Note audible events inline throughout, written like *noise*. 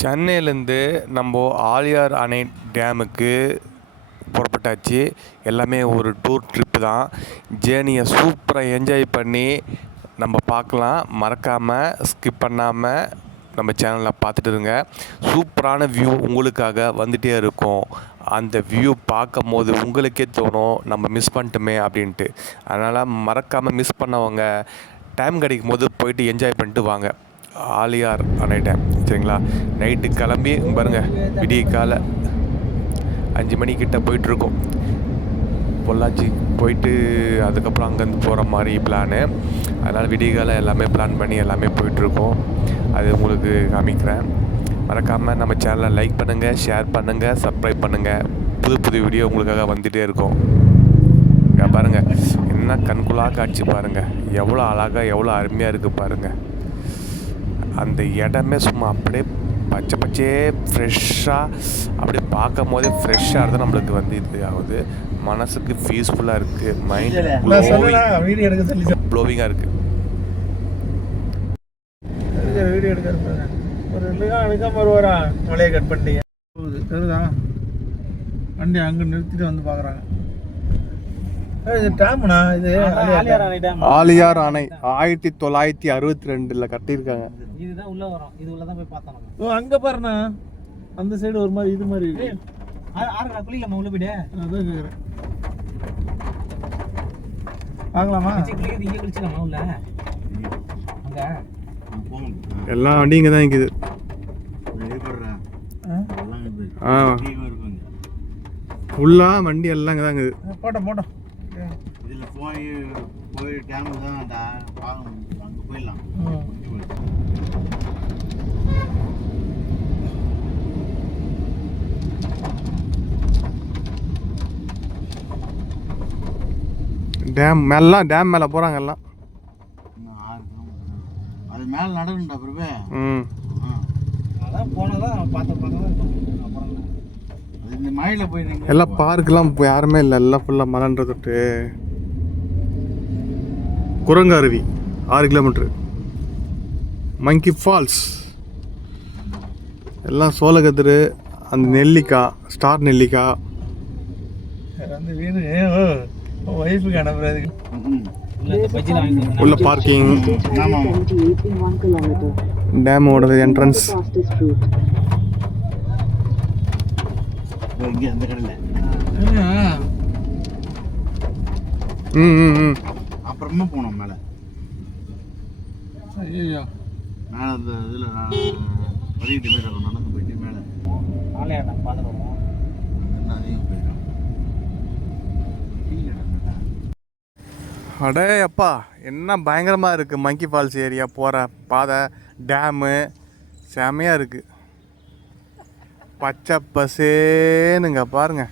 சென்னையிலேருந்து நம்ம ஆழியார் அணை டேமுக்கு புறப்பட்டாச்சு. எல்லாமே ஒரு டூர் ட்ரிப்பு தான். ஜேர்னியை சூப்பராக என்ஜாய் பண்ணி நம்ம பார்க்கலாம். மறக்காமல் ஸ்கிப் பண்ணாமல் நம்ம சேனலில் பார்த்துட்டு இருங்க. சூப்பரான வியூ உங்களுக்காக வந்துகிட்டே இருக்கும். அந்த வியூ பார்க்கும் போது உங்களுக்கே தோணும் நம்ம மிஸ் பண்ணிட்டோமே அப்படின்ட்டு. அதனால் மறக்காமல் மிஸ் பண்ணவங்க டைம் கிடைக்கும் போது போயிட்டு என்ஜாய் பண்ணிட்டு வாங்க. ஆலியார் அணை டேம் சரிங்களா? நைட்டு கிளம்பி பாருங்கள் விடிய காலை அஞ்சு மணிக்கிட்ட போயிட்டுருக்கோம். பொள்ளாச்சி போயிட்டு அதுக்கப்புறம் அங்கேருந்து போகிற மாதிரி பிளானு அதனால் விடியகால எல்லாமே பிளான் பண்ணி எல்லாமே போயிட்டுருக்கோம். அது உங்களுக்கு காமிக்கிறேன். மறக்காமல் நம்ம சேனலை லைக் பண்ணுங்கள் ஷேர் பண்ணுங்கள் சப்ஸ்கிரைப் பண்ணுங்கள் புது புது வீடியோ உங்களுக்காக வந்துகிட்டே இருக்கும். பாருங்கள் என்ன கண்குள்ளா காட்சி பாருங்கள் எவ்வளோ அழகாக எவ்வளோ அருமையாக இருக்குது பாருங்கள் அந்த இடமே சும்மா அப்படியே பச்சை பச்சே ஃப்ரெஷ்ஷாக அப்படியே பார்க்கும் போதே ஃப்ரெஷ்ஷாக இருந்தால் நம்மளுக்கு வந்து இது ஆகுது. மனசுக்கு பீஸ்ஃபுல்லாக இருக்குது மைண்ட் நான் சொன்னேனா வீடியோ எடுக்க சொல்லி ப்ளோவிங்காக இருக்குது வீடியோ எடுக்கிறது ஒரு எடுக்காம வருவாரா மலையை கட் பண்ணிட்டீங்க. போகுது. வண்டி அங்கே நிறுத்திட்டு வந்து பார்க்குறாங்க. ஆலியார் அணை ஆயிரத்தி தொள்ளாயிரத்தி அறுபத்தி ரெண்டுல கட்டியிருக்காங்க. இதுதான் உள்ள வரும். இது உள்ள தான் போய் பார்த்தோம் நம்ம. ஓ அங்கே பாருண்ணா. அந்த சைடு ஒரு மாதிரி இது மாதிரி இருக்கு. ஆ- ஆறுடா குளிக்கலாமா உள்ள போயிடு அதான் கேட்குறேன் பார்க்கலாமா? சரி, குளிக்கிறது இங்கே குளிச்சிடலாமா உள்ள? அங்க? எல்லா வண்டியும் இங்கே தான் நிற்குது ஃபுல்லாக வண்டி எல்லாம் இங்கே தான் இருக்குது போட்டோம் போட்டோம். போய் போய் டேம் தான் டா- பார்க்கணும். அங்க போயிடலாம். ம். டேம் மேலாம் டேம் மேலே போகிறாங்க எல்லாம். அது மேல நடக்கணும்டா பிரபு. ம். அதான் பார்த்து பார்த்து தான் என்ன? அது இந்த மழையில போய் நீங்க எல்லாம் பார்க்கெலாம் யாருமே இல்லை. எல்லாம் ஃபுல்லாக மலன்ற தொட்டு. குரங்கு அருவி ஆறு கிலோமீட்ரு மங்கி ஃபால்ஸ் எல்லாம் சோளக்கதிர் அந்த நெல்லிக்காய் ஸ்டார் நெல்லிக்காய் வந்து வீடு ஒய்ஃபுக்கு அனுப்புறதுக்கு. உள்ள பார்க்கிங் ஆமா ஆமா 78 in 1 kilometer. டேமோட என்ட்ரன்ஸ் ம் ம் ம் அப்புறமா போனோம் மேல. ஐயோ மேல அந்த இதுல நான் போயிட்டு நடந்து போயிட்டு மேல. நான் பார்த்துட்டு வருவோம் என்ன அதிகம் போயிடும் அடே அப்பா என்ன பயங்கரமாக இருக்குது மங்கி ஃபால்ஸ் ஏரியா போகிற பாதை டேமு செமையாக இருக்குது பச்சை பசேனுங்க பாருங்க.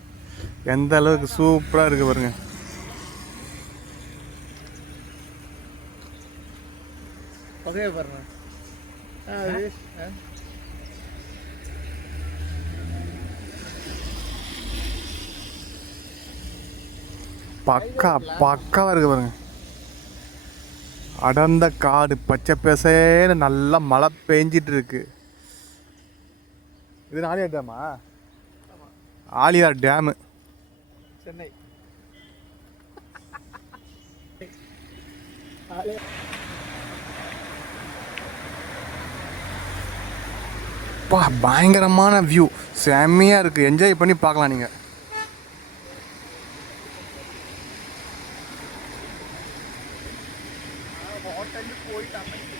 எந்த அளவுக்கு சூப்பராக இருக்குது பாருங்க. பகைய ஆ. பக்கா பக்காவாக இருக்குது பாருங்க. அடர்ந்த காடு பச்சை பசேன்னு நல்லா மழை பெஞ்சிட்டு இருக்கு. இது ஆலியார் டேமா ஆலியார் டேமு சென்னை. *laughs* அப்பா பயங்கரமான வியூ செம்மையாக இருக்குது என்ஜாய் பண்ணி பார்க்கலாம் நீங்கள் போயிட்டு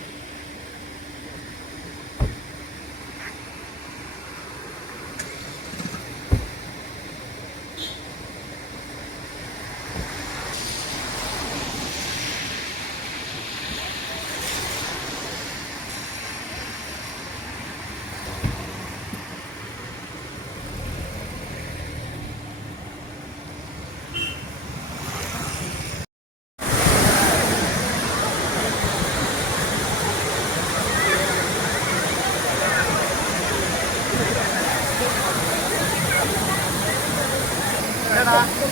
な。